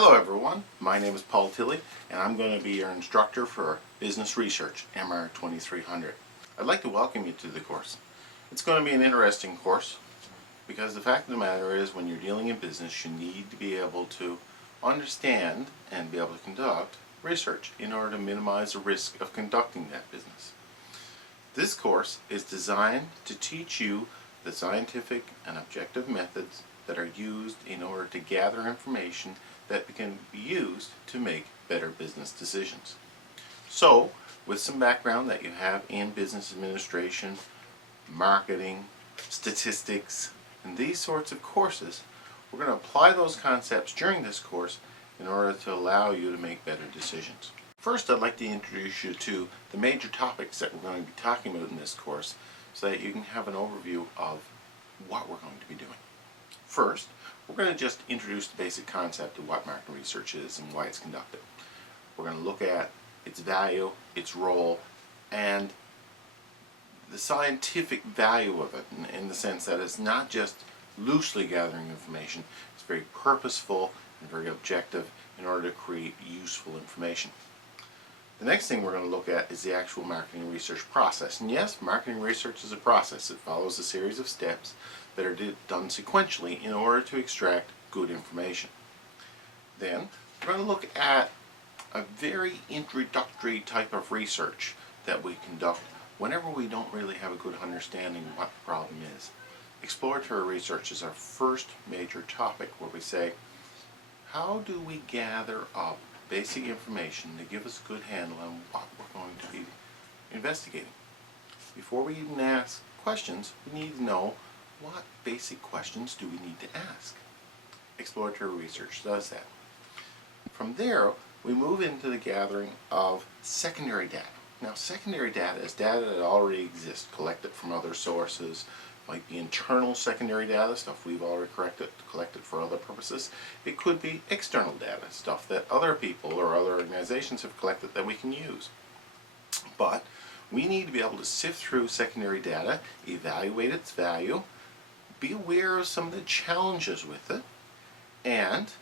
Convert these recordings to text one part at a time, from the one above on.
Hello everyone, my name is Paul Tilley and I'm going to be your instructor for Business Research, MR2300. I'd like to welcome you to the course. It's going to be an interesting course because the fact of the matter is when you're dealing in business you need to be able to understand and be able to conduct research in order to minimize the risk of conducting that business. This course is designed to teach you the scientific and objective methods that are used in order to gather information that can be used to make better business decisions. So, with some background that you have in business administration, marketing, statistics, and these sorts of courses, we're going to apply those concepts during this course in order to allow you to make better decisions. First, I'd like to introduce you to the major topics that we're going to be talking about in this course so that you can have an overview of what we're going to be doing. First, we're going to just introduce the basic concept of what market research is and why it's conducted. We're going to look at its value, its role, and the scientific value of it in the sense that it's not just loosely gathering information, it's very purposeful and very objective in order to create useful information. The next thing we're going to look at is the actual marketing research process. And yes, marketing research is a process. It follows a series of steps that are done sequentially in order to extract good information. Then we're going to look at a very introductory type of research that we conduct whenever we don't really have a good understanding of what the problem is. Exploratory research is our first major topic where we say, how do we gather up basic information to give us a good handle on what we're going to be investigating? Before we even ask questions, we need to know what basic questions do we need to ask. Exploratory research does that. From there, we move into the gathering of secondary data. Now, secondary data is data that already exists, collected from other sources. Might be internal secondary data, stuff we've already collected for other purposes. It could be external data, stuff that other people or other organizations have collected that we can use. But we need to be able to sift through secondary data, evaluate its value, be aware of some of the challenges with it, and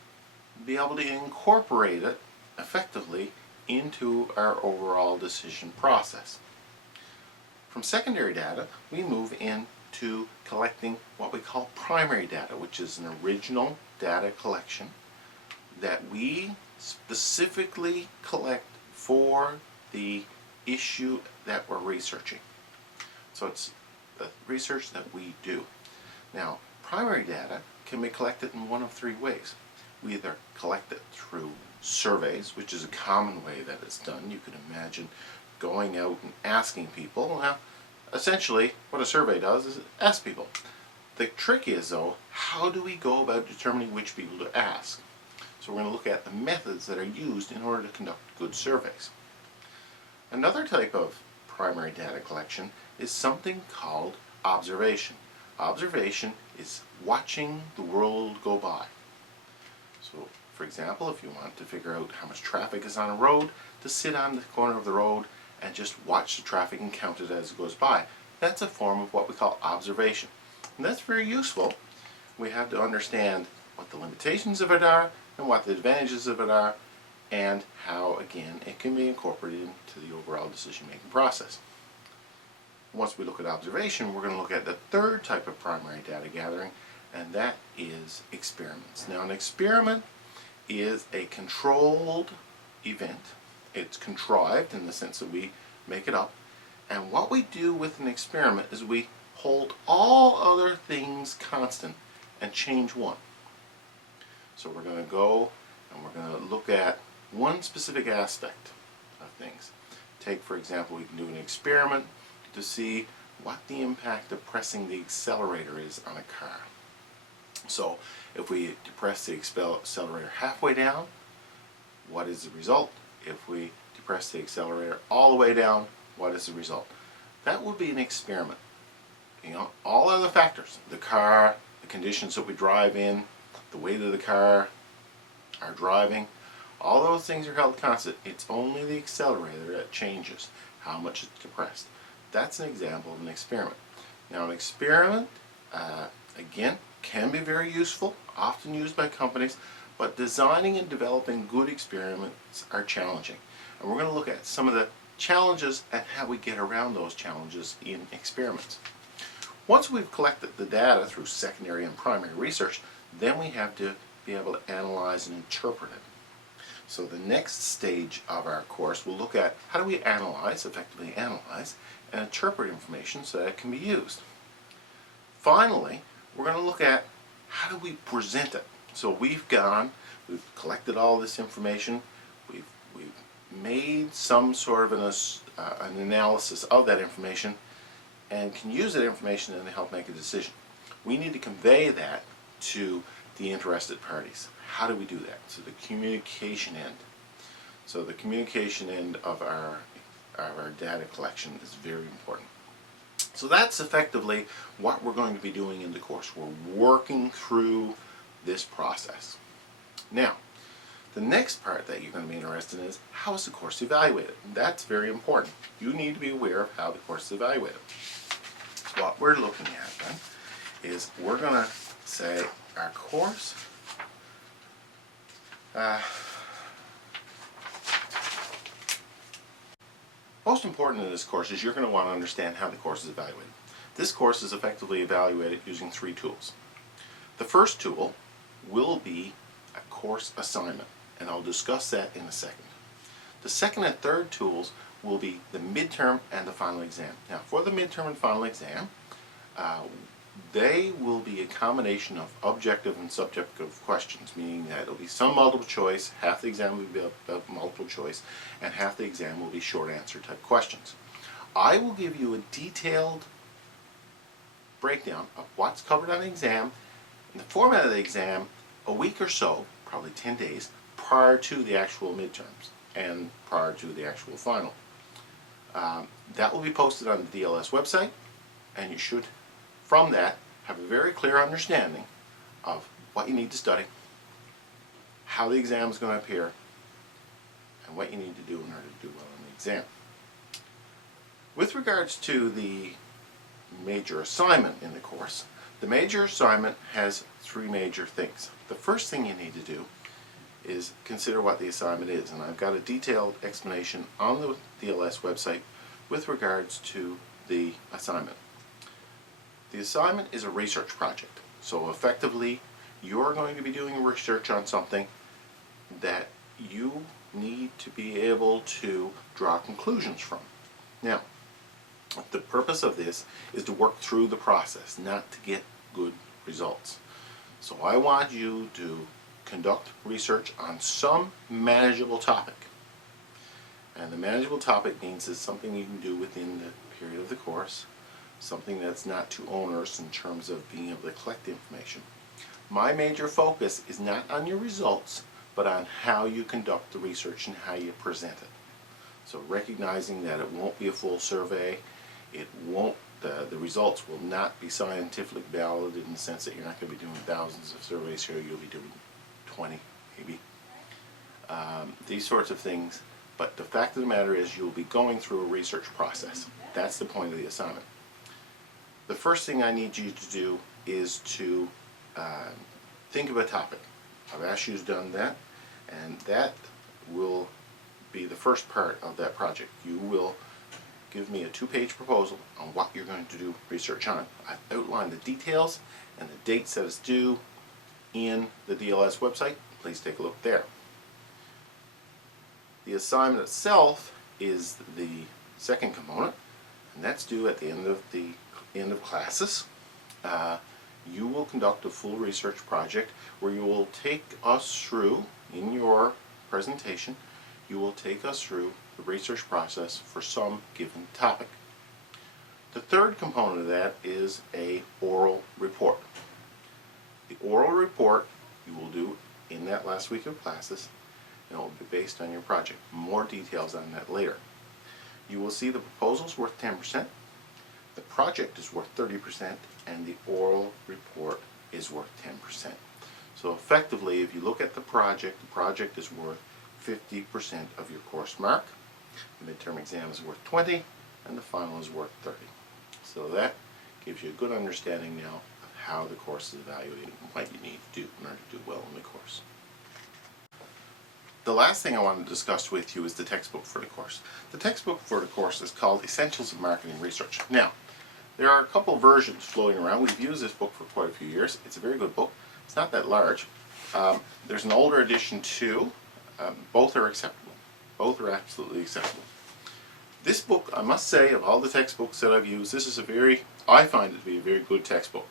be able to incorporate it effectively into our overall decision process. From secondary data, we move into collecting what we call primary data, which is an original data collection that we specifically collect for the issue that we're researching. So it's the research that we do. Now, primary data can be collected in one of three ways. We either collect it through surveys, which is a common way that it's done. You can imagine going out and asking people. Now, essentially, what a survey does is it asks people. The trick is, though, how do we go about determining which people to ask? So we're going to look at the methods that are used in order to conduct good surveys. Another type of primary data collection is something called observation. Observation is watching the world go by. So, for example, if you want to figure out how much traffic is on a road, to sit on the corner of the road and just watch the traffic and count it as it goes by. That's a form of what we call observation. And that's very useful. We have to understand what the limitations of it are and what the advantages of it are and how, again, it can be incorporated into the overall decision-making process. Once we look at observation, we're going to look at the third type of primary data gathering, and that is experiments. Now, an experiment is a controlled event. It's contrived in the sense that we make it up. And what we do with an experiment is we hold all other things constant and change one. So we're going to go and we're going to look at one specific aspect of things. Take, for example, we can do an experiment to see what the impact of pressing the accelerator is on a car. So if we depress the accelerator halfway down, what is the result? If we depress the accelerator all the way down, what is the result? That would be an experiment. You know, all other factors, the car, the conditions that we drive in, the weight of the car, our driving, all those things are held constant. It's only the accelerator that changes, how much it's depressed. That's an example of an experiment. Now, an experiment, Again, can be very useful, often used by companies, but designing and developing good experiments are challenging. And we're going to look at some of the challenges and how we get around those challenges in experiments. Once we've collected the data through secondary and primary research, then we have to be able to analyze and interpret it. So the next stage of our course will look at how do we effectively analyze, and interpret information so that it can be used. Finally, we're going to look at how do we present it. So we've collected all this information, we've made some sort of an analysis of that information, and can use that information to help make a decision. We need to convey that to the interested parties. How do we do that? So the communication end. So the communication end of our data collection is very important. So that's effectively what we're going to be doing in the course. We're working through this process. Now, the next part that you're going to be interested in is how is the course evaluated? That's very important. You need to be aware of how the course is evaluated. What we're looking at then is we're going to say our course most important in this course is you're going to want to understand how the course is evaluated. This course is effectively evaluated using 3 tools. The first tool will be a course assignment, and I'll discuss that in a second. The second and third tools will be the midterm and the final exam. Now, for the midterm and final exam, they will be a combination of objective and subjective questions, meaning that it'll be some multiple choice, half the exam will be multiple choice, and half the exam will be short answer type questions. I will give you a detailed breakdown of what's covered on the exam and the format of the exam a week or so, probably 10 days, prior to the actual midterms and prior to the actual final. That will be posted on the DLS website, and you should, from that, have a very clear understanding of what you need to study, how the exam is going to appear, and what you need to do in order to do well in the exam. With regards to the major assignment in the course, the major assignment has 3 major things. The first thing you need to do is consider what the assignment is, and I've got a detailed explanation on the DLS website with regards to the assignment. The assignment is a research project, so effectively you're going to be doing research on something that you need to be able to draw conclusions from. Now, the purpose of this is to work through the process, not to get good results. So I want you to conduct research on some manageable topic. And the manageable topic means it's something you can do within the period of the course, something that's not too onerous in terms of being able to collect information. My major focus is not on your results, but on how you conduct the research and how you present it. So recognizing that it won't be a full survey, the results will not be scientifically validated in the sense that you're not going to be doing thousands of surveys here, you'll be doing 20 maybe. These sorts of things, but the fact of the matter is you'll be going through a research process. That's the point of the assignment. The first thing I need you to do is to think of a topic. I've asked you to do that, and that will be the first part of that project. You will give me a 2-page proposal on what you're going to do research on. I've outlined the details and the dates that it's due in the DLS website. Please take a look there. The assignment itself is the second component, and that's due at the end of classes. You will conduct a full research project where you will take us through, in your presentation, you will take us through the research process for some given topic. The third component of that is an oral report. The oral report you will do in that last week of classes, and it will be based on your project. More details on that later. You will see the proposal's worth 10%, the project is worth 30%, and the oral report is worth 10%. So effectively, if you look at the project is worth 50% of your course mark, the midterm exam is worth 20, and the final is worth 30. So that gives you a good understanding now of how the course is evaluated and what you need to do in order to do well in the course. The last thing I want to discuss with you is the textbook for the course. The textbook for the course is called Essentials of Marketing Research. Now, there are a couple versions floating around. We've used this book for quite a few years. It's a very good book. It's not that large. There's an older edition too. Both are acceptable. Both are absolutely acceptable. This book, I must say, of all the textbooks that I've used, this is I find it to be a very good textbook.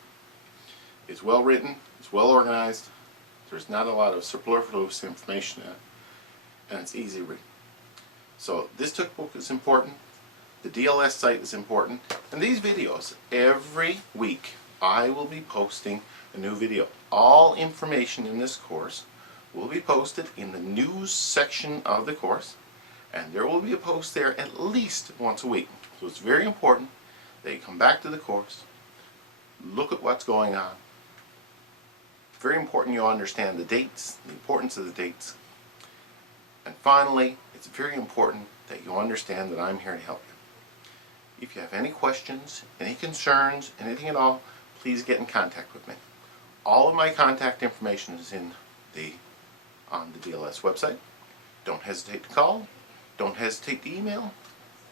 It's well written, it's well organized, there's not a lot of superfluous information in it, and it's easy to read. So this textbook is important, the DLS site is important, and these videos, every week I will be posting a new video. All information in this course will be posted in the news section of the course, and there will be a post there at least once a week. So it's very important that you come back to the course, look at what's going on. Very important you understand the dates, the importance of the dates. And finally, it's very important that you understand that I'm here to help you. If you have any questions, any concerns, anything at all, please get in contact with me. All of my contact information is on the DLS website. Don't hesitate to call. Don't hesitate to email.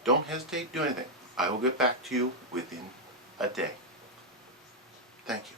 Don't hesitate to do anything. I will get back to you within a day. Thank you.